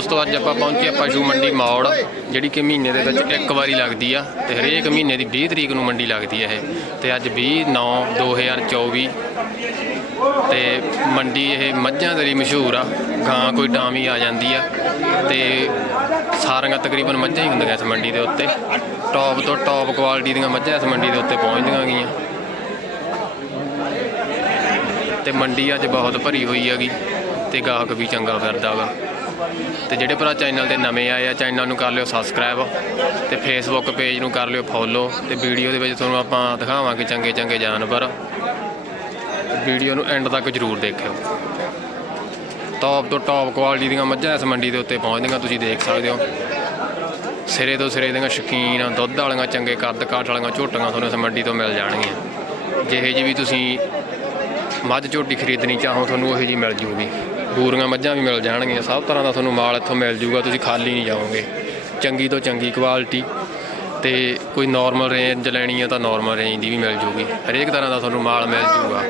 ਉਸ ਤੋਂ ਅੱਜ ਆਪਾਂ ਪਹੁੰਚੇ ਪਸ਼ੂ ਮੰਡੀ ਮੌੜ, ਜਿਹੜੀ ਕਿ ਮਹੀਨੇ ਦੇ ਵਿੱਚ ਇੱਕ ਵਾਰੀ ਲੱਗਦੀ ਆ ਤੇ ਹਰੇਕ ਮਹੀਨੇ ਦੀ 20 ਤਰੀਕ ਨੂੰ ਮੰਡੀ ਲੱਗਦੀ ਹੈ ਇਹ। ਤੇ ਅੱਜ 20 9 2024 ਤੇ ਮੰਡੀ ਇਹ ਮੱਝਾਂ ਦੇ ਲਈ ਮਸ਼ਹੂਰ ਆ। ਗਾਂ ਕੋਈ ਟਾਵੀਂ ਆ ਜਾਂਦੀ ਆ ਤੇ ਸਾਰੀਆਂ ਤਕਰੀਬਨ ਮੱਝਾਂ ਹੀ ਹੁੰਦੀਆਂ ਇਸ ਮੰਡੀ ਦੇ ਉੱਤੇ। ਟੌਪ ਤੋਂ ਟੌਪ ਕੁਆਲਿਟੀ ਦੀਆਂ ਮੱਝਾਂ ਇਸ ਮੰਡੀ ਦੇ ਉੱਤੇ ਪਹੁੰਚਦੀਆਂ ਗਈਆਂ। ਤੇ ਮੰਡੀ ਅੱਜ ਬਹੁਤ ਭਰੀ ਹੋਈ ਹੈਗੀ ਤੇ ਗਾਹਕ ਵੀ ਚੰਗਾ ਫਿਰਦਾ ਗਾ ਤੇ ਜਿਹੜੇ ਭਰਾ ਚੈਨਲ ਤੇ ਨਵੇਂ ਆਏ ਆ, ਚੈਨਲ ਨੂੰ ਕਰ ਲਿਓ ਸਬਸਕ੍ਰਾਈਬ ਤੇ ਫੇਸਬੁੱਕ ਪੇਜ ਨੂੰ ਕਰ ਲਿਓ ਫੋਲੋ ਤੇ ਵੀਡੀਓ ਦੇ ਵਿੱਚ ਤੁਹਾਨੂੰ ਆਪਾਂ ਦਿਖਾਵਾਂਗੇ ਚੰਗੇ ਚੰਗੇ ਜਾਨਵਰ। ਵੀਡੀਓ ਨੂੰ ਐਂਡ ਤੱਕ ਜਰੂਰ ਦੇਖਿਓ। ਟੌਪ ਤੋਂ ਟੌਪ ਕੁਆਲਿਟੀ ਦੀਆਂ ਮੱਝਾਂ ਇਸ ਮੰਡੀ ਦੇ ਉੱਤੇ ਪਹੁੰਚਦੀਆਂ, ਤੁਸੀਂ ਦੇਖ ਸਕਦੇ ਹੋ। ਸਿਰੇ ਤੋਂ ਸਿਰੇ ਦੀਆਂ ਸ਼ੌਕੀਨ, ਦੁੱਧ ਵਾਲੀਆਂ, ਚੰਗੇ ਕੱਦ ਕਾਠ ਵਾਲੀਆਂ ਝੋਟੀਆਂ ਤੁਹਾਨੂੰ ਇਸ ਮੰਡੀ ਤੋਂ ਮਿਲ ਜਾਣਗੀਆਂ। ਜਿਹੇ ਜੀ ਵੀ ਤੁਸੀਂ ਮੱਝ ਝੋਟੀ ਖਰੀਦਣੀ ਚਾਹੋ, ਤੁਹਾਨੂੰ ਉਹੀ ਜੀ ਮਿਲ ਜੂਗੀ। ਬੂਰੀਆਂ ਮੱਝਾਂ ਵੀ ਮਿਲ ਜਾਣਗੀਆਂ। ਸਭ ਤਰ੍ਹਾਂ ਦਾ ਤੁਹਾਨੂੰ ਮਾਲ ਇੱਥੋਂ ਮਿਲ ਜੂਗਾ, ਤੁਸੀਂ ਖਾਲੀ ਨਹੀਂ ਜਾਓਗੇ। ਚੰਗੀ ਤੋਂ ਚੰਗੀ ਕੁਆਲਿਟੀ ਤੇ ਕੋਈ ਨਾਰਮਲ ਰੇਂਜ ਲੈਣੀ ਹੈ ਤਾਂ ਨਾਰਮਲ ਰੇਂਜ ਦੀ ਵੀ ਮਿਲ ਜੂਗੀ। ਹਰੇਕ ਤਰ੍ਹਾਂ ਦਾ ਤੁਹਾਨੂੰ ਮਾਲ ਮਿਲ ਜੂਗਾ।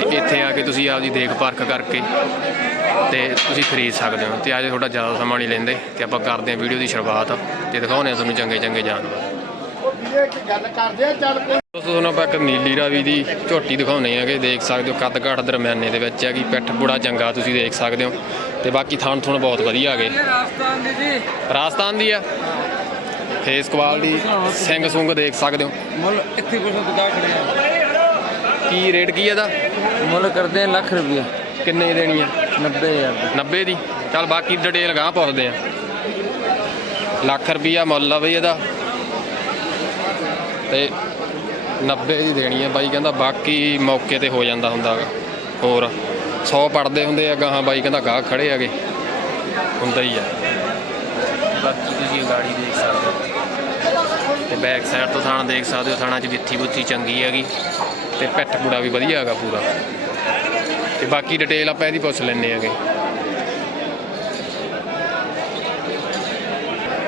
ਤੇ ਇੱਥੇ ਆ ਕੇ ਤੁਸੀਂ ਆਪਦੀ ਦੇਖ ਪਰਖ ਕਰਕੇ ਤੇ ਤੁਸੀਂ ਖਰੀਦ ਸਕਦੇ ਹੋ। ਤੇ ਅੱਜ ਤੁਹਾਡਾ ਜ਼ਿਆਦਾ ਸਮਾਂ ਨਹੀਂ ਲੈਂਦੇ ਤੇ ਆਪਾਂ ਕਰਦੇ ਹਾਂ ਵੀਡੀਓ ਦੀ ਸ਼ੁਰੂਆਤ ਤੇ ਦਿਖਾਉਂਦੇ ਹਾਂ ਤੁਹਾਨੂੰ ਚੰਗੇ ਚੰਗੇ ਜਾਨਵਰ। ਦੋਸਤੋ ਤੁਹਾਨੂੰ ਆਪਾਂ ਇੱਕ ਨੀਲੀ ਰਾਵੀ ਦੀ ਝੋਟੀ ਦਿਖਾਉਣੇ ਆਗੇ ਦੇਖ ਸਕਦੇ ਹੋ ਕੱਦ ਕਾਠ ਦਰਮਿਆਨੇ ਦੇ ਵਿੱਚ ਹੈਗੀ ਪਿੱਠ ਬੁੜਾ ਚੰਗਾ ਤੁਸੀਂ ਦੇਖ ਸਕਦੇ ਹੋ ਤੇ ਬਾਕੀ ਥਣ ਥੁਣ ਬਹੁਤ ਵਧੀਆ ਹੈਗੇ। ਰਾਜਸਥਾਨ ਦੀ ਜੀ। ਰਾਜਸਥਾਨ ਦੀ ਆ? ਫੇਸ ਕੁਆਲਿਟੀ ਸਿੰਘ ਸੁੰਗ ਦੇਖ ਸਕਦੇ ਹੋ। ਮੁੱਲ ਇੱਥੇ ਪੁੱਛੋ ਦੁਕਾਨ ਖੜੇ ਆ। ਕੀ ਰੇਟ ਕੀ ਇਹਦਾ? ਮੁੱਲ ਕਰਦੇ ਆ ਲੱਖ ਰੁਪਇਆ ਕਿੰਨੇ ਦੇਣੀ ਆ? 90000 90 ਦੀ। ਚੱਲ ਬਾਕੀ ਡਿਟੇਲ ਗਾਂ ਪੁੱਛਦੇ ਆ। ਲੱਖ ਰੁਪਈਆ ਮੁੱਲ ਆ ਬਈ ਇਹਦਾ। ਤੇ 90 ਦੀ ਦੇਣੀ ਆ ਬਾਈ, ਕਹਿੰਦਾ ਬਾਕੀ ਮੌਕੇ ਤੇ ਹੋ ਜਾਂਦਾ ਹੁੰਦਾ ਗਾ। ਹੋਰ 100 ਪੜਦੇ ਹੁੰਦੇ ਆ ਗਾਹਾਂ, ਬਾਈ ਕਹਿੰਦਾ ਗਾਹ ਖੜੇ ਹੈਗੇ ਹੁੰਦਾ ਹੀ ਆ। ਬਾਕੀ ਤੁਸੀਂ ਗਾੜੀ ਦੇਖ ਸਕਦੇ ਹੋ। ਤੇ ਬੈਕ ਸਾਈਡ ਤੋਂ ਥਾਣਾ ਦੇਖ ਸਕਦੇ ਹੋ, ਥਾਣਾ 'ਚ ਵਿੱਥੀ ਬੁੱਥੀ ਚੰਗੀ ਹੈਗੀ। ਤੇ ਪਿੱਠ ਪੂੜਾ ਵੀ ਵਧੀਆ ਹੈਗਾ ਪੂਰਾ। ਤੇ ਬਾਕੀ ਡਿਟੇਲ ਆਪਾਂ ਇਹਦੀ ਪੁੱਛ ਲੈਣੇ ਆਗੇ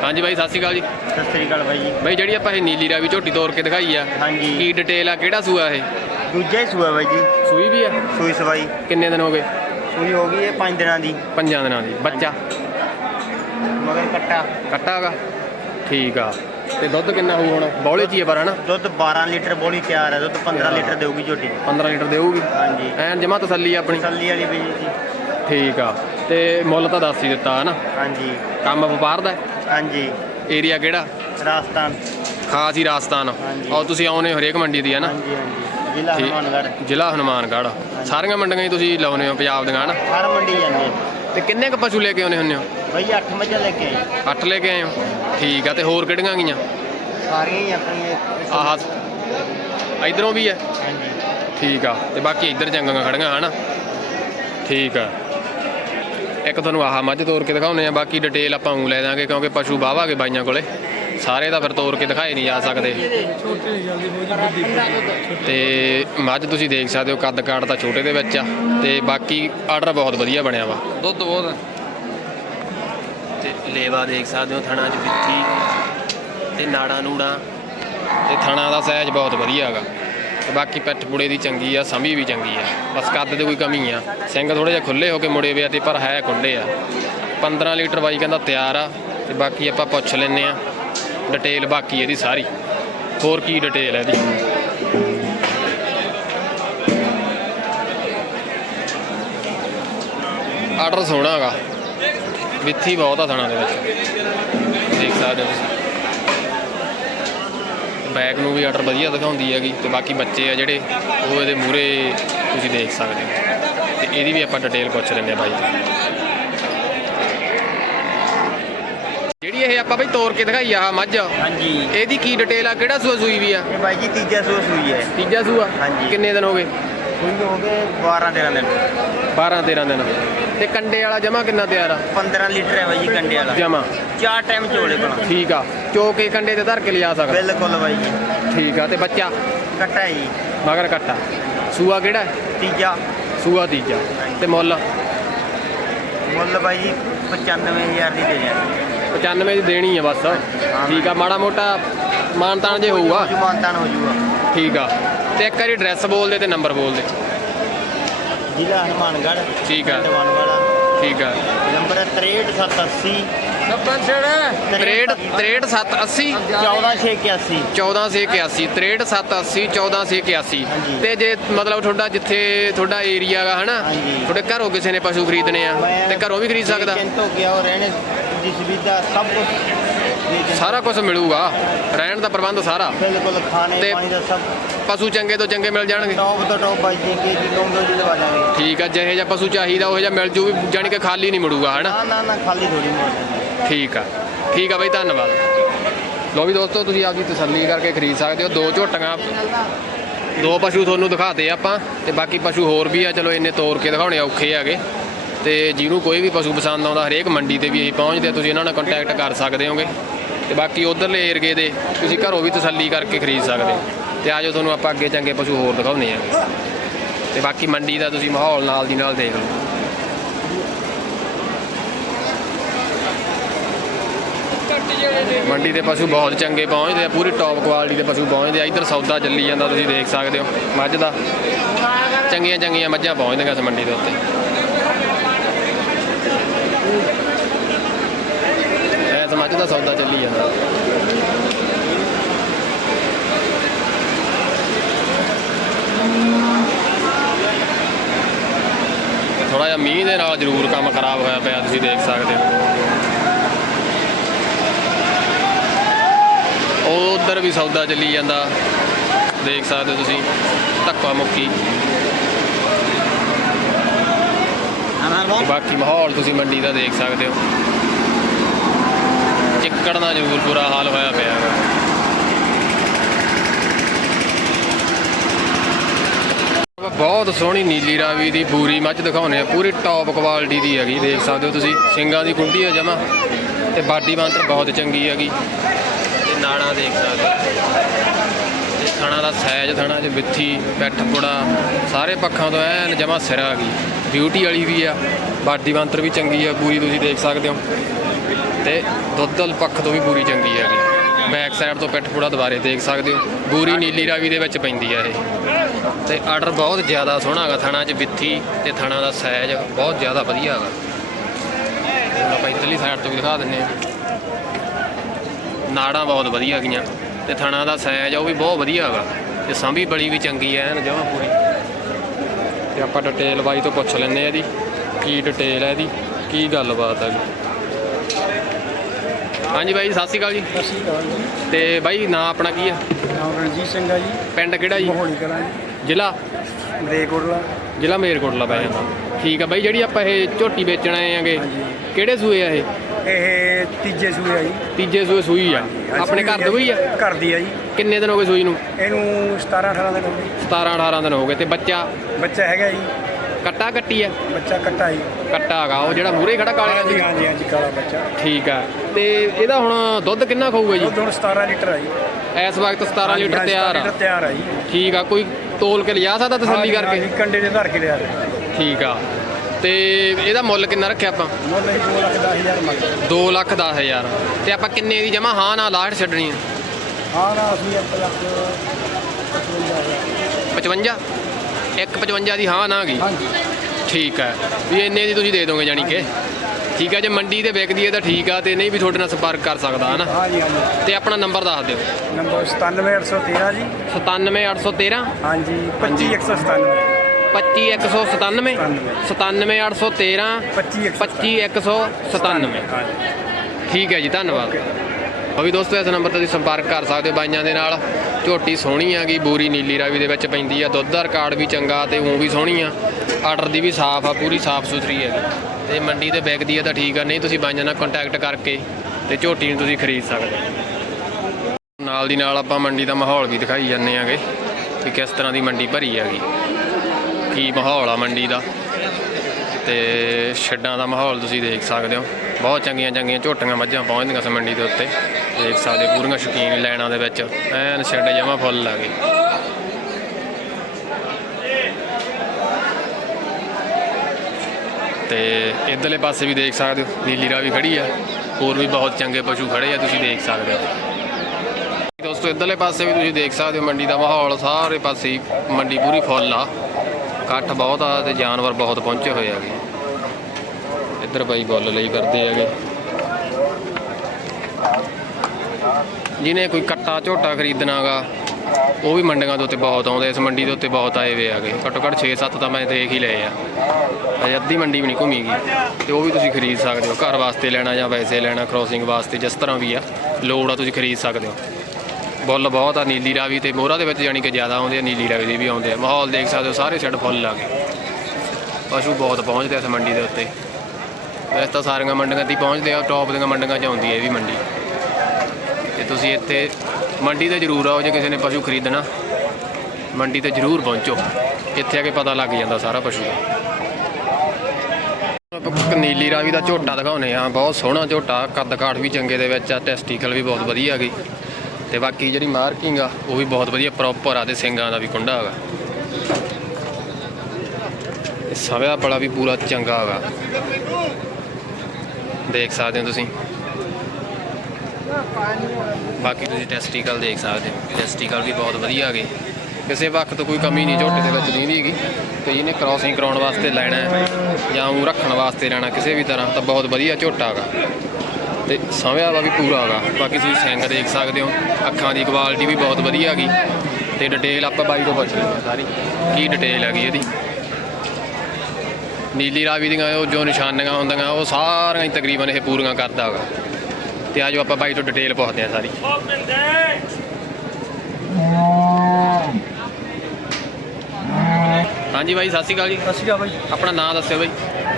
ਹਾਂਜੀ ਬਾਈ ਸਤਿ ਸ਼੍ਰੀ ਅਕਾਲ ਜੀ। ਸਤਿ ਸ੍ਰੀ ਅਕਾਲ ਬਾਈ ਜੀ। ਬਾਈ ਜਿਹੜੀ ਆਪਾਂ ਇਹ ਨੀਲੀ ਰਾਵੀ ਝੋਟੀ ਤੋੜ ਕੇ ਦਿਖਾਈ ਆ ਹਾਂਜੀ। ਕੀ ਡਿਟੇਲ ਆ ਕਿਹੜਾ ਸੂਆ ਇਹ? ਦੂਜਾ ਹੀ ਸੂਆ ਬਾਈ ਜੀ। ਸੂਈ ਵੀ ਆ? ਸੂਈ ਸਵਾਈ। ਕਿੰਨੇ ਦਿਨ ਹੋ ਗਏ? ਸੂਈ ਹੋ ਗਈ ਇਹ 5 ਦਿਨਾਂ ਦੀ। ਪੰਜਾਂ ਦਿਨਾਂ ਦੀ। ਬੱਚਾ? ਮਗਰ ਕੱਟਾ। ਕੱਟਾ ਹੈਗਾ? ਠੀਕ ਆ। ਤੇ ਦੁੱਧ ਕਿੰਨਾ ਹੋਊ ਹੁਣ? ਬੌਲੇ ਚ ਹੀ ਆ ਪਰ ਹਨਾ? ਦੁੱਧ 12 ਲੀਟਰ ਬੋਲੀ ਤਿਆਰ ਹੈ ਦੁੱਧ 15 ਲੀਟਰ ਦੇਊਗੀ ਝੋਟੀ। 15 ਲੀਟਰ ਦੇਊਗੀ? ਹਾਂਜੀ। ਐਨ ਜਮਾ ਤਸੱਲੀ ਆ ਆਪਣੀ? ਤਸੱਲੀ ਵਾਲੀ ਬਈ ਜੀ। ਠੀਕ ਆ। ਤੇ ਮੁੱਲ ਤਾਂ ਦੱਸ ਹੀ ਦਿੱਤਾ ਹਨਾ? ਹਾਂਜੀ। ਕੰਮ ਵਪਾਰ ਦਾ? ਹਾਂਜੀ। ਏਰੀਆ ਕਿਹੜਾ? ਰਾਜਸਥਾਨ। ਖਾਸ ਹੀ ਰਾਜਸਥਾਨ। ਹਾਂਜੀ। ਔਰ ਤੁਸੀਂ ਆਉਨੇ ਹਰੇਕ ਮੰਡੀ ਦੀ ਹੈ ਨਾ? ਹਾਂਜੀ ਹਾਂਜੀ। ਜ਼ਿਲ੍ਹਾ ਠੀਕ। ਹਨੂਮਾਨਗੜ੍ਹ। ਜ਼ਿਲ੍ਹਾ ਹਨੂਮਾਨਗੜ੍ਹ। ਸਾਰੀਆਂ ਮੰਡੀਆਂ ਹੀ ਤੁਸੀਂ ਲਾਉਨੇ ਹੋ ਪੰਜਾਬ ਦੀਆਂ ਹਨਾ ਹਰ ਮੰਡੀ ਜਾਂਦੇ ਤੇ ਕਿੰਨੇ ਕ ਪਸ਼ੂ ਲੈ ਕੇ ਆਉਨੇ ਹੁੰਨੇ ਹੋ? ਬਾਈ 8 ਮੱਝਾਂ ਲੈ ਕੇ ਆਏ। ਅੱਠ ਲੈ ਕੇ ਆਏ ਹੋ? ਠੀਕ ਆ ਤੇ ਹੋਰ ਕਿਹੜੀਆਂ ਗਈਆਂ ਸਾਰੀਆਂ ਹੀ ਆਪਣੀਆਂ ਆਹ। ਇਧਰੋਂ ਵੀ ਹੈ? ਹਾਂਜੀ। ਠੀਕ ਆ ਤੇ ਬਾਕੀ ਇੱਧਰ ਚੰਗੀਆਂ ਖੜੀਆਂ ਹਨਾ ਠੀਕ ਆ। ਇੱਕ ਤੁਹਾਨੂੰ ਆਹ ਮੱਝ ਤੋੜ ਕੇ ਦਿਖਾਉਨੇ ਆ ਬਾਕੀ ਡਿਟੇਲ ਆਪਾਂ ਉਂ ਲੈ ਦਾਂਗੇ ਕਿਉਂਕਿ ਪਸ਼ੂ ਬਾਵਾਂਗੇ ਬਾਈਆਂ ਕੋਲੇ। ਸਾਰੇ ਤਾਂ ਫਿਰ ਤੋੜ ਕੇ ਦਿਖਾਏ ਨਹੀਂ ਜਾ ਸਕਦੇ। ਤੇ ਮੱਝ ਤੁਸੀਂ ਦੇਖ ਸਕਦੇ ਹੋ ਕੱਦ ਕਾਠ ਤਾਂ ਛੋਟੇ ਦੇ ਵਿੱਚ ਆ ਤੇ ਬਾਕੀ ਆਰਡਰ ਬਹੁਤ ਵਧੀਆ ਬਣਿਆ ਵਾ। ਦੁੱਧ ਬਹੁਤ ਹੈ ਤੇ ਲੇਵਾ ਦੇਖ ਸਕਦੇ ਹੋ ਥਣਾ 'ਚ ਵਿੱਥੀ ਤੇ ਨਾੜਾ ਨੂੜਾ ਤੇ ਥਣਾ ਦਾ ਸਾਈਜ਼ ਬਹੁਤ ਵਧੀਆ ਹੈਗਾ। ਤੇ ਬਾਕੀ ਪਿੱਠ ਪੁੜੇ ਦੀ ਚੰਗੀ ਆ ਸਮੀ ਵੀ ਚੰਗੀ ਆ। ਬਸ ਕੱਦ ਦੇ ਕੋਈ ਕਮੀ ਆ। ਸਿੰਘ ਥੋੜੇ ਜਿਹਾ ਖੁੱਲੇ ਹੋ ਕੇ ਮੁੜੇ ਵੇ ਆ ਤੇ ਪਰ ਹੈ ਕੁੰਡੇ ਆ। 15 ਲੀਟਰ ਬਾਈ ਕਹਿੰਦਾ ਤਿਆਰ ਆ ਤੇ ਬਾਕੀ ਆਪਾਂ ਪੁੱਛ ਲੈਨੇ ਆ। ਡਿਟੇਲ ਬਾਕੀ ਇਹਦੀ ਸਾਰੀ। ਹੋਰ ਕੀ ਡਿਟੇਲ ਹੈ ਇਹਦੀ? ਆਰਡਰ ਸੋਹਣਾ ਹੈਗਾ। ਵਿੱਥੀ ਬਹੁਤ ਆ ਥਣਾ ਦੇ ਵਿੱਚ। ਦੇਖ ਸਕਦੇ ਹੋ ਤੁਸੀਂ। ਬੈਕ ਨੂੰ ਵੀ ਆਰਡਰ ਵਧੀਆ ਦਿਖਾਉਂਦੀ ਹੈਗੀ ਤੇ ਬਾਕੀ ਬੱਚੇ ਆ ਜਿਹੜੇ ਉਹ ਇਹਦੇ ਮੂਰੇ ਤੁਸੀਂ ਦੇਖ ਸਕਦੇ ਹੋ। ਤੇ ਇਹਦੀ ਵੀ ਆਪਾਂ ਡਿਟੇਲ ਪੁੱਛ ਲੈਂਦੇ ਆ ਬਾਈ ਜਿਹੜੀ ਇਹ ਆਪਾਂ ਬਈ ਤੋੜ ਕੇ ਦਿਖਾਈ ਆ ਮੱਝ। ਹਾਂਜੀ। ਇਹਦੀ ਕੀ ਡਿਟੇਲ ਆ? ਕਿਹੜਾ ਸੂਆ ਸੂਈ ਵੀ ਆ? ਇਹ ਬਾਈ ਜੀ ਤੀਜਾ ਸੂਆ ਸੂਈ ਹੈ। ਤੀਜਾ ਸੂਆ? ਹਾਂਜੀ। ਕਿੰਨੇ ਦਿਨ ਹੋ ਗਏ? ਸੂਈ ਹੋ ਗਏ 12 13 ਦਿਨ। 12 13 ਦਿਨ। ਤੇ ਕੰਡੇ ਵਾਲਾ ਜਮਾ ਕਿੰਨਾ ਤਿਆਰ ਆ? 15 ਲੀਟਰ ਹੈ ਬਾਈ ਜੀ ਕੰਡੇ ਵਾਲਾ। ਜਮਾ। ਚਾਰ ਟਾਈਮ ਚੋਲੇ ਬਣਾ ਠੀਕ ਆ। ਚੋਕੇ ਕੰਡੇ ਤੇ ਧਰ ਕੇ ਲਿਜਾ ਸਕਦਾ। ਬਿਲਕੁਲ ਬਾਈ ਜੀ। ਠੀਕ ਆ ਤੇ ਬੱਚਾ? ਕੱਟਾ ਜੀ। ਮਗਰ ਕੱਟਾ। ਸੂਆ ਕਿਹੜਾ ਹੈ? ਤੀਜਾ। ਸੂਆ ਤੀਜਾ। ਤੇ ਮੁੱਲ? ਮੁੱਲ ਬਾਈ ਜੀ 95000 ਦੀ ਦੇ ਦਿਆਂ 95 ਦੀ ਦੇਣੀ ਆ ਬਸ। ਠੀਕ ਆ ਮਾੜਾ ਮੋਟਾ ਮਾਨਤਾਨ ਜੇ ਹੋਊਗਾ। ਜੁਮਾਨਤਾਨ ਹੋ ਜੂਗਾ। ਠੀਕ ਆ। ਤੇ ਇੱਕ ਵਾਰੀ ਐਡਰੈਸ ਬੋਲ ਦੇ ਤੇ ਨੰਬਰ ਬੋਲ ਦੇ। ਜ਼ਿਲ੍ਹਾ ਹਨੂਮਾਨਗੜ੍ਹ ਠੀਕ ਆ। ਪਿੰਡ ਵਾਲਾ ਠੀਕ ਆ। ਨੰਬਰ 63780 ਸੱਬਨ ਛੜਾ 63 63780 14681 14681 63780 14681 ਹਾਂਜੀ। ਤੇ ਜੇ ਮਤਲਬ ਤੁਹਾਡਾ ਜਿੱਥੇ ਤੁਹਾਡਾ ਏਰੀਆ ਗਾ ਹਨਾ? ਹਾਂਜੀ। ਤੁਹਾਡੇ ਘਰੋਂ ਕਿਸੇ ਨੇ ਪਸ਼ੂ ਖਰੀਦਣੇ ਆ? ਤੇ ਘਰੋਂ ਵੀ ਖਰੀਦ ਸਕਦਾ? ਕਿੰਤੋਂ ਗਿਆ ਉਹ ਰਹਿਣੇ ਦੀ ਸੁਵਿਧਾ ਸਭ ਕੁਝ ਸਾਰਾ ਕੁਝ ਮਿਲੂਗਾ। ਰਹਿਣ ਦਾ ਪ੍ਰਬੰਧ ਸਾਰਾ। ਬਿਲਕੁਲ ਖਾਣੇ ਤੇ- ਪਾਣੀ ਦਾ ਸਭ। ਪਸ਼ੂ ਚੰਗੇ ਤੋਂ ਚੰਗੇ ਮਿਲ ਜਾਣਗੇ। ਟੌਪ ਤੋਂ ਟੌਪ ਬਾਈ ਜੀ ਕੇ ਜੀ ਲੋਂਗੋ ਜੀ ਦਵਾ ਦਾਂਗੇ ਠੀਕ ਆ ਜਿਹੇ ਜਿਹਾ ਪਸ਼ੂ ਚਾਹੀਦਾ ਉਹ ਜਿਹਾ ਮਿਲ ਜੂ ਵੀ ਜਾਣੀ ਕਿ ਖਾਲੀ ਨਹੀਂ ਮੁੜੂਗਾ ਹਨਾ? ਨਾ ਨਾ ਨਾ ਖਾਲੀ ਥੋੜੀ ਮੋੜ ਠੀਕ ਆ। ਠੀਕ ਆ ਬਈ ਧੰਨਵਾਦ। ਲੋ ਵੀ ਦੋਸਤੋ ਤੁਸੀਂ ਆਪਦੀ ਤਸੱਲੀ ਕਰਕੇ ਖਰੀਦ ਸਕਦੇ ਹੋ। ਦੋ ਝੋਟੀਆਂ ਦੋ ਪਸ਼ੂ ਤੁਹਾਨੂੰ ਦਿਖਾਤੇ ਆਪਾਂ ਤੇ ਬਾਕੀ ਪਸ਼ੂ ਹੋਰ ਵੀ ਆ ਚਲੋ ਇੰਨੇ ਤੋਰ ਕੇ ਦਿਖਾਉਣੇ ਔਖੇ ਹੈਗੇ। ਤੇ ਜਿਹਨੂੰ ਕੋਈ ਵੀ ਪਸ਼ੂ ਪਸੰਦ ਆਉਂਦਾ ਹਰੇਕ ਮੰਡੀ ਤੇ ਵੀ ਇਹੀ ਪਹੁੰਚਦੇ ਆ, ਤੁਸੀਂ ਇਹਨਾਂ ਨਾਲ ਕੰਟੈਕਟ ਕਰ ਸਕਦੇ ਹੋਗੇ। ਤੇ ਬਾਕੀ ਉਧਰਲੇ ਏਰੀਏ ਦੇ ਤੁਸੀਂ ਘਰੋਂ ਵੀ ਤਸੱਲੀ ਕਰਕੇ ਖਰੀਦ ਸਕਦੇ ਹੋ। ਤੇ ਆਜੋ ਤੁਹਾਨੂੰ ਆਪਾਂ ਅੱਗੇ ਚੰਗੇ ਪਸ਼ੂ ਹੋਰ ਦਿਖਾਉਣੇ ਆ ਤੇ ਬਾਕੀ ਮੰਡੀ ਦਾ ਤੁਸੀਂ ਮਾਹੌਲ ਨਾਲ ਦੀ ਨਾਲ ਦੇਖ ਲਓ। ਮੰਡੀ ਦੇ ਪਸ਼ੂ ਬਹੁਤ ਚੰਗੇ ਪਹੁੰਚਦੇ ਆ, ਪੂਰੀ ਟੌਪ ਕੁਆਲਿਟੀ ਦੇ ਪਸ਼ੂ ਪਹੁੰਚਦੇ ਆ। ਇੱਧਰ ਸੌਦਾ ਚੱਲੀ ਜਾਂਦਾ, ਤੁਸੀਂ ਦੇਖ ਸਕਦੇ ਹੋ, ਮੱਝ ਦਾ। ਚੰਗੀਆਂ ਚੰਗੀਆਂ ਮੱਝਾਂ ਪਹੁੰਚਦੀਆਂ ਇਸ ਮੰਡੀ ਦੇ ਉੱਤੇ। ਐਸ ਦਾ ਸੌਦਾ ਚੱਲੀ ਜਾਂਦਾ। ਥੋੜਾ ਜਿਹਾ ਮੀਂਹ ਦੇ ਨਾਲ ਜ਼ਰੂਰ ਕੰਮ ਖਰਾਬ ਹੋਇਆ ਪਿਆ, ਤੁਸੀਂ ਦੇਖ ਸਕਦੇ ਹੋ। ਉਧਰ ਵੀ ਸੌਦਾ ਚੱਲੀ ਜਾਂਦਾ, ਦੇਖ ਸਕਦੇ ਹੋ ਤੁਸੀਂ, ਧੱਕਾ ਮੁੱਕੀ। ਬਾਕੀ ਮਾਹੌਲ ਤੁਸੀਂ ਮੰਡੀ ਦਾ ਦੇਖ ਸਕਦੇ ਹੋ। ਚਿੱਕੜ ਦਾ ਜ਼ਰੂਰ ਬੁਰਾ ਹਾਲ ਹੋਇਆ ਪਿਆ। ਹੈਗਾ ਬਹੁਤ ਸੋਹਣੀ ਨੀਲੀ ਰਾਵੀ ਦੀ ਬੂਰੀ ਮੱਝ ਦਿਖਾਉਂਦੇ ਆ ਪੂਰੀ ਟੌਪ ਕੁਆਲਿਟੀ ਦੀ ਹੈਗੀ, ਦੇਖ ਸਕਦੇ ਹੋ ਤੁਸੀਂ ਸਿੰਗਾਂ ਦੀ ਕੁੰਡੀ ਹੈ ਜਮਾ, ਤੇ ਬਾਡੀ ਬਾਂਤਰ ਬਹੁਤ ਚੰਗੀ ਹੈਗੀ। ਤੇ ਨਾੜਾਂ ਦੇਖ ਸਕਦੇ ਹੋ। ਤੇ ਥਣਾ ਦਾ ਸਾਈਜ਼ ਥਣਾ 'ਚ ਵਿੱਥੀ, ਪਿੱਠ ਪੁੜਾ, ਸਾਰੇ ਪੱਖਾਂ ਤੋਂ ਐਨ ਜਮਾ ਸਿਰ ਆ ਗਈ ਬਿਊਟੀ ਵਾਲੀ ਵੀ ਆ, ਬਾਡੀ ਬਾਂਤਰ ਵੀ ਚੰਗੀ ਆ, ਪੂਰੀ ਤੁਸੀਂ ਦੇਖ ਸਕਦੇ ਹੋ। ਤੇ ਦੁੱਧਲ ਪੱਖ ਤੋਂ ਵੀ ਪੂਰੀ ਚੰਗੀ ਹੈਗੀ। ਬੈਕ ਸਾਈਡ ਤੋਂ ਪਿੱਠ ਪੁੜਾ ਦੁਬਾਰੇ ਦੇਖ ਸਕਦੇ ਹੋ। ਬੂਰੀ ਨੀਲੀ ਰਾਵੀ ਦੇ ਵਿੱਚ ਪੈਂਦੀ ਆ ਇਹ। ਤੇ ਆਰਡਰ ਬਹੁਤ ਜ਼ਿਆਦਾ ਸੋਹਣਾ ਹੈਗਾ ਥਣਾ 'ਚ ਵਿੱਥੀ ਤੇ ਥਣਾ ਦਾ ਸਾਈਜ਼ ਬਹੁਤ ਜ਼ਿਆਦਾ ਵਧੀਆ ਹੈਗਾ। ਆਪਾਂ ਇੱਧਰਲੀ ਸਾਈਡ ਤੋਂ ਵੀ ਦਿਖਾ ਦਿੰਨੇ ਆ ਨਾੜਾਂ ਬਹੁਤ ਵਧੀਆ ਹੈਗੀਆਂ। ਤੇ ਥਣਾ ਦਾ ਸਾਈਜ਼ ਉਹ ਵੀ ਬਹੁਤ ਵਧੀਆ ਹੈਗਾ। ਤੇ ਸਾਂਭੀ ਬੜੀ ਵੀ ਚੰਗੀ ਐ ਐਨ ਜਮਾਂ ਪੂਰੀ। ਤੇ ਆਪਾਂ ਡਿਟੇਲ ਬਾਈ ਤੋਂ ਪੁੱਛ ਲੈਂਦੇ ਆ ਇਹਦੀ। ਕੀ ਡਿਟੇਲ ਹੈ ਇਹਦੀ? ਕੀ ਗੱਲਬਾਤ ਹੈਗੀ ਹਾਂਜੀ ਬਾਈ ਸਤਿ ਸ਼੍ਰੀ ਅਕਾਲ ਜੀ। ਸਤਿ ਸ਼੍ਰੀ ਅਕਾਲ ਜੀ। ਤੇ ਬਾਈ ਨਾਂ ਆਪਣਾ ਕੀ ਆ ਨਾਮ ਰਣਜੀਤ ਸਿੰਘ ਆ ਜੀ। ਪਿੰਡ ਕਿਹੜਾ ਜੀ? ਮਹੋਲੀ ਕਲਾਂ ਜੀ। ਜ਼ਿਲ੍ਹਾ? ਮਰੇਕੋਟਲਾ। ਜ਼ਿਲ੍ਹਾ ਮੇਰਕੋਟਲਾ ਪੈ ਜਾਂਦਾ ਠੀਕ ਆ ਬਾਈ ਜਿਹੜੀ ਆਪਾਂ ਇਹ ਝੋਟੀ ਵੇਚਣ ਆਏ ਆਂਗੇ ਕਿਹੜੇ ਸੂਏ ਆ ਇਹ? ਇਹ ਤੀਜੇ ਸੂਏ ਆ ਜੀ। ਤੀਜੇ ਸੂਏ ਸੂਈ ਆ। ਆਪਣੇ ਘਰ ਦੇ ਹੋਈ ਆ? ਘਰ ਦੀ ਆ ਜੀ। ਕਿੰਨੇ ਦਿਨ ਹੋ ਗਏ ਸੂਈ ਨੂੰ? ਇਹਨੂੰ 17 18 ਦਿਨ ਹੋ ਗਏ। 17 18 ਦਿਨ ਹੋ ਗਏ। ਤੇ ਬੱਚਾ? ਬੱਚਾ ਹੈਗਾ ਜੀ। ਕੱਟਾ ਕੱਟੀ ਆ? ਬੱਚਾ ਕੱਟਾ ਜੀ। ਕੱਟਾ ਹੈਗਾ ਉਹ ਜਿਹੜਾ ਮੂਰੇ ਖੜਾ ਕਾਲੇ ਰੰਗ ਹਾਂਜੀ ਦਾ ਹਾਂਜੀ ਹਾਂਜੀ ਕਾਲਾ ਬੱਚਾ। ਠੀਕ ਆ। ਤੇ ਇਹਦਾ ਹੁਣ ਦੁੱਧ ਕਿੰਨਾ ਖਾਊਗਾ ਜੀ? ਦੁੱਧ ਹੁਣ 17 ਲੀਟਰ ਆ ਜੀ। ਇਸ ਵਕਤ 17 ਲੀਟਰ ਤਿਆਰ 17 ਆ ਲੀਟਰ ਤਿਆਰ ਆ ਜੀ। ਠੀਕ ਆ ਕੋਈ ਤੋਲ ਕੇ ਲਿਜਾ ਸਕਦਾ ਤਸੱਲੀ ਕਰਕੇ? ਹਾਂਜੀ, ਕੰਡੇ ਦੇ ਧਰ ਕੇ ਲਿਆ ਰਹੇ ਠੀਕ ਆ। ਤੇ ਇਹਦਾ ਮੁੱਲ ਕਿੰਨਾ ਰੱਖਿਆ ਆਪਾਂ? ਮੁੱਲ ਅਸੀਂ 2 ਲੱਖ 10 ਹਜ਼ਾਰ ਮੰਗਦੇ 2 ਲੱਖ 10 ਹਜ਼ਾਰ। ਤੇ ਆਪਾਂ ਕਿੰਨੇ ਦੀ ਜਮਾ ਹਾਂ ਨਾ ਲਾਹਟ ਛੱਡਣੀ ਆ। ਹਾਂ ਨਾ ਅਸੀਂ 1 ਲੱਖ 55 ਹਜ਼ਾਰ। 55 ਇੱਕ 55 ਦੀ ਹਾਂ ਨਾ ਗਈ। ਠੀਕ ਹੈ ਵੀ ਇੰਨੇ ਦੀ ਤੁਸੀਂ ਦੇ ਦੋਗੇ ਜਾਨੀ ਕਿ? ਠੀਕ ਹੈ ਜੇ ਮੰਡੀ ਤੇ ਵਿਕਦੀ ਹੈ ਤਾਂ ਠੀਕ ਆ ਤੇ ਨਹੀਂ ਵੀ ਤੁਹਾਡੇ ਨਾਲ ਸੰਪਰਕ ਕਰ ਸਕਦਾ ਹਨਾ? ਹਾਂਜੀ ਹਾਂਜੀ। ਤੇ ਆਪਣਾ ਨੰਬਰ ਦੱਸ ਦਿਓ। ਨੰਬਰ 97813 ਜੀ। 97813 ਹਾਂਜੀ 25197 25197 97813 25197 ਹਾਂਜੀ। ਠੀਕ ਹੈ ਜੀ ਧੰਨਵਾਦ। ਉਹ ਵੀ ਦੋਸਤੋ ਇਸ ਨੰਬਰ ਤੇ ਤੁਸੀਂ ਸੰਪਰਕ ਕਰ ਸਕਦੇ ਹੋ ਬਾਈਆਂ ਦੇ ਨਾਲ। ਝੋਟੀ ਸੋਹਣੀ ਆਗੀ ਬੂਰੀ ਨੀਲੀ ਰਾਵੀ ਦੇ ਵਿੱਚ ਪੈਂਦੀ ਆ, ਦੁੱਧ ਦਾ ਰਿਕਾਰਡ ਵੀ ਚੰਗਾ ਤੇ ਉਹ ਵੀ ਸੋਹਣੀ ਆ। ਆਰਡਰ ਦੀ ਵੀ ਸਾਫ਼ ਆ, ਪੂਰੀ ਸਾਫ਼ ਸੁਥਰੀ ਹੈ ਤੇ ਮੰਡੀ ਤੇ ਵਿਕਦੀ ਆ ਤਾਂ ਠੀਕ ਆ, ਨਹੀਂ ਤੁਸੀਂ ਬਾਈਆਂ ਨਾਲ ਕੰਟੈਕਟ ਕਰਕੇ ਤੇ ਝੋਟੀ ਨੂੰ ਤੁਸੀਂ ਖਰੀਦ ਸਕਦੇ ਹੋ। ਨਾਲ ਦੀ ਨਾਲ ਆਪਾਂ ਮੰਡੀ ਦਾ ਮਾਹੌਲ ਵੀ ਦਿਖਾਈ ਜਾਂਦੇ ਆਗੇ ਕਿ ਕਿਸ ਤਰ੍ਹਾਂ ਦੀ ਮੰਡੀ ਭਰੀ ਹੈਗੀ ਕੀ ਮਾਹੌਲ ਆ ਮੰਡੀ ਦਾ ਤੇ ਛੱਡਾਂ ਦਾ ਮਾਹੌਲ ਤੁਸੀਂ ਦੇਖ ਸਕਦੇ ਹੋ। ਬਹੁਤ ਚੰਗੀਆਂ ਚੰਗੀਆਂ ਝੋਟੀਆਂ ਮੱਝਾਂ ਪਹੁੰਚਦੀਆਂ ਇਸ ਮੰਡੀ ਦੇ ਉੱਤੇ। ਦੇਖ ਸਕਦੇ ਹੋ, ਪੂਰੀਆਂ ਸ਼ੌਕੀਨ ਲੈਣਾ ਦੇ ਵਿੱਚ। ਐਨ ਛੱਡ ਜਮਾ ਫੁੱਲ ਆ ਗਏ। ਤੇ ਇਧਰਲੇ ਪਾਸੇ ਵੀ ਦੇਖ ਸਕਦੇ ਹੋ ਨੀਲੀ ਰਾਵੀ ਖੜੀ ਆ। ਹੋਰ ਵੀ ਬਹੁਤ ਚੰਗੇ ਪਸ਼ੂ ਖੜੇ ਆ ਤੁਸੀਂ ਦੇਖ ਸਕਦੇ ਹੋ। ਦੋਸਤੋ ਇਧਰਲੇ ਪਾਸੇ ਵੀ ਤੁਸੀਂ ਦੇਖ ਸਕਦੇ ਹੋ ਮੰਡੀ ਦਾ ਮਾਹੌਲ ਸਾਰੇ ਪਾਸੇ ਮੰਡੀ ਪੂਰੀ ਫੁੱਲ ਆ। ਇਕੱਠ ਬਹੁਤ ਆ ਤੇ ਜਾਨਵਰ ਬਹੁਤ ਪਹੁੰਚੇ ਹੋਏ ਆਗੇ ਇੱਧਰ ਬਾਈ ਬੁੱਲ ਲਈ ਕਰਦੇ ਹੈਗੇ। ਜਿਹਨੇ ਕੋਈ ਕੱਟਾ ਝੋਟਾ ਖਰੀਦਣਾਗਾ, ਉਹ ਵੀ ਮੰਡੀਆਂ ਦੇ ਉੱਤੇ ਬਹੁਤ ਆਉਂਦੇ ਇਸ ਮੰਡੀ ਦੇ ਉੱਤੇ ਬਹੁਤ ਆਏ ਵੇ ਆਗੇ ਘੱਟੋ ਘੱਟ 6-7 ਤਾਂ ਮੈਂ ਦੇਖ ਹੀ ਲਏ ਆ। ਅਜੇ ਅੱਧੀ ਮੰਡੀ ਵੀ ਨਹੀਂ ਘੁੰਮੀ ਗਈ ਤੇ ਉਹ ਵੀ ਤੁਸੀਂ ਖਰੀਦ ਸਕਦੇ ਹੋ। ਘਰ ਵਾਸਤੇ ਲੈਣਾ ਜਾਂ ਵੈਸੇ ਲੈਣਾ ਕ੍ਰੋਸਿੰਗ ਵਾਸਤੇ, ਜਿਸ ਤਰ੍ਹਾਂ ਵੀ ਆ, ਲੋੜ ਆ ਤੁਸੀਂ ਖਰੀਦ ਸਕਦੇ ਹੋ। ਬੁੱਲ ਬਹੁਤ ਆ, ਨੀਲੀ ਰਾਵੀ ਤੇ ਮੋਹਰਾ ਦੇ ਵਿੱਚ ਜਾਣੀ ਕਿ ਜ਼ਿਆਦਾ ਆਉਂਦੇ ਆ, ਨੀਲੀ ਰਾਵੀ ਦੇ ਵੀ ਆਉਂਦੇ ਆ। ਮਾਹੌਲ ਦੇਖ ਸਕਦੇ ਹੋ, ਸਾਰੇ ਛੱਡ ਫੁੱਲ ਆ ਗਏ। ਪਸ਼ੂ ਬਹੁਤ ਪਹੁੰਚਦੇ ਇਸ ਮੰਡੀ ਦੇ ਉੱਤੇ। ਵੈਸੇ ਤਾਂ ਸਾਰੀਆਂ ਮੰਡੀਆਂ ਤੇ ਹੀ ਪਹੁੰਚਦੇ ਆ ਟੌਪ ਦੀਆਂ ਮੰਡੀਆਂ 'ਚ ਆਉਂਦੀ ਹੈ ਇਹ ਵੀ ਮੰਡੀ। ਤੇ ਤੁਸੀਂ ਇੱਥੇ ਮੰਡੀ ਤੇ ਜ਼ਰੂਰ ਆਓ ਜੇ ਕਿਸੇ ਨੇ ਪਸ਼ੂ ਖਰੀਦਣਾ। ਮੰਡੀ ਤੇ ਜ਼ਰੂਰ ਪਹੁੰਚੋ। ਇੱਥੇ ਆ ਕੇ ਪਤਾ ਲੱਗ ਜਾਂਦਾ ਸਾਰਾ ਪਸ਼ੂ ਦਾ ਆਪਾਂ ਨੀਲੀ ਰਾਵੀ ਦਾ ਝੋਟਾ ਦਿਖਾਉਨੇ ਆ ਬਹੁਤ ਸੋਹਣਾ ਝੋਟਾ ਕੱਦ ਕਾਠ ਵੀ ਚੰਗੇ ਦੇ ਵਿੱਚ ਆ ਟੈਸਟੀਕਲ ਵੀ ਬਹੁਤ ਵਧੀਆ ਗਈ ਤੇ ਬਾਕੀ ਜਿਹੜੀ ਮਾਰਕਿੰਗ ਆ, ਉਹ ਵੀ ਬਹੁਤ ਵਧੀਆ ਪ੍ਰੋਪਰ ਆ ਤੇ ਸਿੰਗਾਂ ਦਾ ਵੀ ਕੁੰਡਾ ਹੈਗਾ। ਤੇ ਸਵਿਆ ਪਲਾ ਵੀ ਪੂਰਾ ਚੰਗਾ ਹੈਗਾ। ਦੇਖ ਸਕਦੇ ਹੋ ਤੁਸੀਂ। ਬਾਕੀ ਤੁਸੀਂ ਟੈਸਟੀਕਲ ਦੇਖ ਸਕਦੇ ਹੋ। ਟੈਸਟੀਕਲ ਵੀ ਬਹੁਤ ਵਧੀਆ ਗਏ ਕਿਸੇ ਵਕਤ ਕੋਈ ਕਮੀ ਨਹੀਂ, ਝੋਟੇ ਦੇ ਵਿੱਚ ਨਹੀਂ ਹੈਗੀ। ਤੇ ਜਿਹਨੇ ਕ੍ਰਾਸਿੰਗ ਕਰਾਉਣ ਵਾਸਤੇ ਲੈਣਾ ਜਾਂ ਉਹ ਰੱਖਣ ਵਾਸਤੇ ਲੈਣਾ ਕਿਸੇ ਵੀ ਤਰ੍ਹਾਂ, ਤਾਂ ਬਹੁਤ ਵਧੀਆ ਝੋਟਾ ਹੈਗਾ। ਤੇ ਸਵਿਆ ਵਾ ਵੀ ਪੂਰਾ ਹੈਗਾ। ਬਾਕੀ ਤੁਸੀਂ ਸਿੰਘ ਦੇਖ ਸਕਦੇ ਹੋ, ਅੱਖਾਂ ਦੀ ਕੁਆਲਿਟੀ ਵੀ ਬਹੁਤ ਵਧੀਆ ਹੈਗੀ। ਤੇ ਡਿਟੇਲ ਆਪਾਂ ਬਾਈ ਤੋਂ ਪੁੱਛ ਲੈਂਦੇ ਸਾਰੀ। ਕੀ ਡਿਟੇਲ ਹੈਗੀ ਇਹਦੀ? ਨੀਲੀ ਰਾਵੀ ਦੀਆਂ ਉਹ ਜੋ ਨਿਸ਼ਾਨੀਆਂ ਹੁੰਦੀਆਂ, ਉਹ ਸਾਰੀਆਂ ਹੀ ਤਕਰੀਬਨ ਇਹ ਪੂਰੀਆਂ ਕਰਦਾ ਹੈਗਾ। ਤੇ ਆਜੋ ਆਪਾਂ ਬਾਈ ਤੋਂ ਡਿਟੇਲ ਪੁੱਛਦੇ ਹਾਂ ਸਾਰੀ। ਹਾਂਜੀ ਬਾਈ ਸਤਿ ਸ਼੍ਰੀ ਅਕਾਲ ਜੀ। ਸਤਿ ਸ਼੍ਰੀ ਅਕਾਲ ਬਾਈ। ਆਪਣਾ ਨਾਮ ਦੱਸਿਓ ਬਾਈ।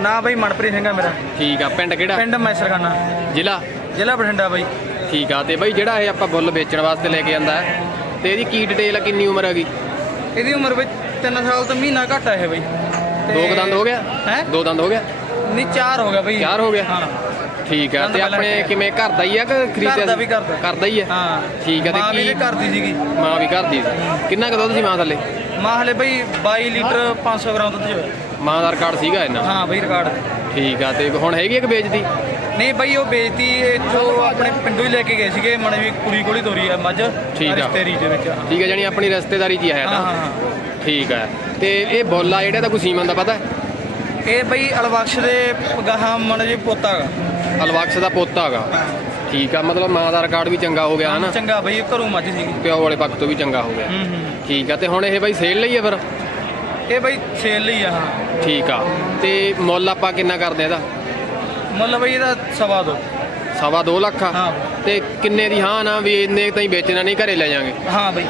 ਨਾ ਬਾਈ ਮਨਪ੍ਰੀਤ ਸਿੰਘ ਆ ਮੇਰਾ। ਠੀਕ ਆ ਪਿੰਡ ਕਿਹੜਾ? ਪਿੰਡ ਮੈਸਰਖਾਨਾ। ਜ਼ਿਲ੍ਹਾ? ਜ਼ਿਲ੍ਹਾ ਬਠਿੰਡਾ ਬਾਈ। ਠੀਕ ਆ ਤੇ ਬਾਈ ਜਿਹੜਾ ਇਹ ਆਪਾਂ ਬੁੱਲ ਵੇਚਣ ਵਾਸਤੇ ਲੈ ਕੇ ਆਂਦਾ ਹੈ ਤੇ ਇਹਦੀ ਕੀ ਡਿਟੇਲ ਆ ਕਿੰਨੀ ਉਮਰ ਹੈਗੀ? ਇਹਦੀ ਉਮਰ ਬਾਈ 3 ਸਾਲ ਤੋਂ ਮਹੀਨਾ ਘੱਟ ਆ ਇਹ ਬਾਈ। ਦੋ ਕੁ ਦੰਦ ਹੋ ਗਿਆ? ਹੈ? ਦੋ ਦੰਦ ਹੋ ਗਿਆ? ਨਹੀਂ ਚਾਰ ਹੋ ਗਿਆ ਬਾਈ। ਚਾਰ ਹੋ ਗਿਆ? ਹਾਂ। ਠੀਕ ਆ ਦੰਦ ਤੇ ਆਪਣੇ। ਕਿਵੇਂ ਘਰ ਦਾ ਹੀ ਆ ਕਿ ਖਰੀਦਿਆ ਘਰ ਦਾ? ਵੀ ਘਰ ਦਾ। ਘਰ ਦਾ ਹੀ ਆ? ਹਾਂ। ਠੀਕ ਆ ਤੇ ਮਾਂ ਵੀ ਕੀ ਇਹਦੇ ਘਰ ਦੀ ਸੀਗੀ। ਮਾਂ ਵੀ ਘਰ ਦੀ ਸੀ। ਕਿੰਨਾ ਕੁ ਦੁੱਧ ਸੀ ਮਾਂ ਥੱਲੇ? ਮਾਂ ਹਲੇ ਬਾਈ 22 ਲੀਟਰ 500 ਗ੍ਰਾਮ ਦੁੱਧ ਹੋਇਆ। ਮਾਂ ਦਾ ਰਿਕਾਰਡ ਸੀਗਾ ਇਹਨਾਂ ਹਾਂ ਬਾਈ ਰਿਕਾਰਡ। ਠੀਕ ਆ ਤੇ ਹੁਣ ਹੈਗੀ ਇੱਕ ਵੇਚਦੀ? ਨਹੀਂ ਬਾਈ ਉਹ ਵੇਚਤੀ ਇੱਥੋਂ ਆਪਣੇ ਪਿੰਡੋਂ ਹੀ ਲੈ ਕੇ ਗਏ ਸੀਗੇ ਮਣੇ ਵੀ ਕੁੜੀ ਕੋਲ ਹੀ ਤੋਰੀ ਆ ਮੱਝ ਠੀਕ ਆ। ਰਿਸ਼ਤੇਰੀ ਦੇ ਵਿੱਚ। ਠੀਕ ਆ ਜਾਨੀ ਆਪਣੀ ਰਿਸ਼ਤੇਦਾਰੀ ਚ ਹੀ ਹੈ ਹਾਂ ਤਾਂ। ਹਾਂ ਹਾਂ ਠੀਕ ਆ ਤੇ ਇਹ ਬੋਲਾ ਜਿਹੜਾ ਤਾਂ ਕੋਈ ਸੀਮਨ ਦਾ ਪਤਾ? ਹੈ ਇਹ ਬਈ ਅਲਬਖਸ਼ ਦੇ ਗਾਹਾਂ ਮਣ ਜੀ ਪੋਤਾ ਹੈਗਾ ਅਲਵਕਸ ਦਾ ਪੋਤਾ ਹੈਗਾ। ਠੀਕ ਆ ਮਤਲਬ ਮਾਂ ਦਾ ਰਿਕਾਰਡ ਵੀ ਚੰਗਾ ਹੋ ਗਿਆ ਹਨਾ? ਚੰਗਾ ਬਈ ਘਰੋਂ ਮੱਝ ਸੀਗੀ। ਪਿਓ ਵਾਲੇ ਪੱਖ ਤੋਂ ਵੀ ਚੰਗਾ ਹੋ ਗਿਆ। ਹੂੰ ਹੂੰ। ਠੀਕ ਆ ਤੇ ਹੁਣ ਇਹ ਬਾਈ ਸੇਲ ਲਈ ਆ ਫਿਰ? ਇਹ ਬਈ ਸੇਲ ਲਈ ਆ ਹਾਂ। ਠੀਕ ਆ ਤੇ ਮੁੱਲ ਆਪਾਂ ਕਿੰਨਾ ਕਰਦੇ ਆ ਇਹਦਾ? ਮੁੱਲ ਬਈ ਇਹਦਾ ਸਵਾ ਦੋ। ਸਵਾ 2 ਲੱਖ ਆ? ਹਾਂ। ਤੇ ਕਿੰਨੇ ਦੀ ਹਾਂ ਨਾ ਵੀ ਇੰਨੇ ਤਾਈਂ ਵੇਚਣਾ ਨਹੀਂ ਘਰੇ ਲੈ ਜਾਾਂਗੇ। ਹਾਂ ਬਈ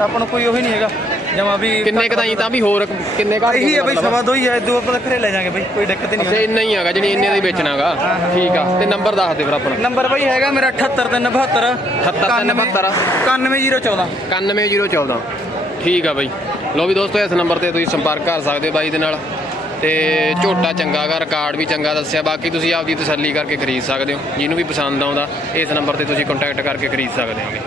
ਆਪਾਂ ਨੂੰ ਕੋਈ ਉਹੀ ਨਹੀਂ ਹੈਗਾ। ਜਮਾ ਵੀ ਕਿੰਨੇ ਕ ਤਾਈਂ ਤਾਂ ਵੀ ਹੋਰ ਕਿੰਨੇ ਘੱਟ ਇਹੀ ਹੈ ਬਈ ਸਵਾ ਦੋ ਹੀ ਹੈ ਦੋ ਆਪਾਂ ਘਰੇ ਲੈ ਜਾਾਂਗੇ ਬਈ ਕੋਈ ਦਿੱਕਤ ਨਹੀਂ ਅੱਛਾ ਇੰਨਾ ਹੀ ਹੈਗਾ ਜਿਹੜੀ ਇੰਨੇ ਦਾ ਹੀ ਵੇਚਣਾਗਾ ਠੀਕ ਆ ਤੇ ਨੰਬਰ ਦੱਸ ਦੇ ਫਿਰ ਆਪਣਾ। ਨੰਬਰ ਬਈ ਹੈਗਾ ਮੇਰਾ 78372 78372 91014 91014 ਠੀਕ ਆ ਬਾਈ। ਲੋ ਵੀ ਦੋਸਤੋ ਇਸ ਨੰਬਰ ਤੇ ਤੁਸੀਂ ਸੰਪਰਕ ਕਰ ਸਕਦੇ ਹੋ ਬਾਈ ਦੇ ਨਾਲ। ਤੇ ਝੋਟਾ ਚੰਗਾ ਗਾ ਰਿਕਾਰਡ ਵੀ ਚੰਗਾ ਦੱਸਿਆ ਬਾਕੀ ਤੁਸੀਂ ਆਪਦੀ ਤਸੱਲੀ ਕਰਕੇ ਖਰੀਦ ਸਕਦੇ ਹੋ। ਜਿਹਨੂੰ ਵੀ ਪਸੰਦ ਆਉਂਦਾ ਇਸ ਨੰਬਰ ਤੇ ਤੁਸੀਂ ਕੰਟੈਕਟ ਕਰਕੇ ਖਰੀਦ ਸਕਦੇ ਹੋਗੇ।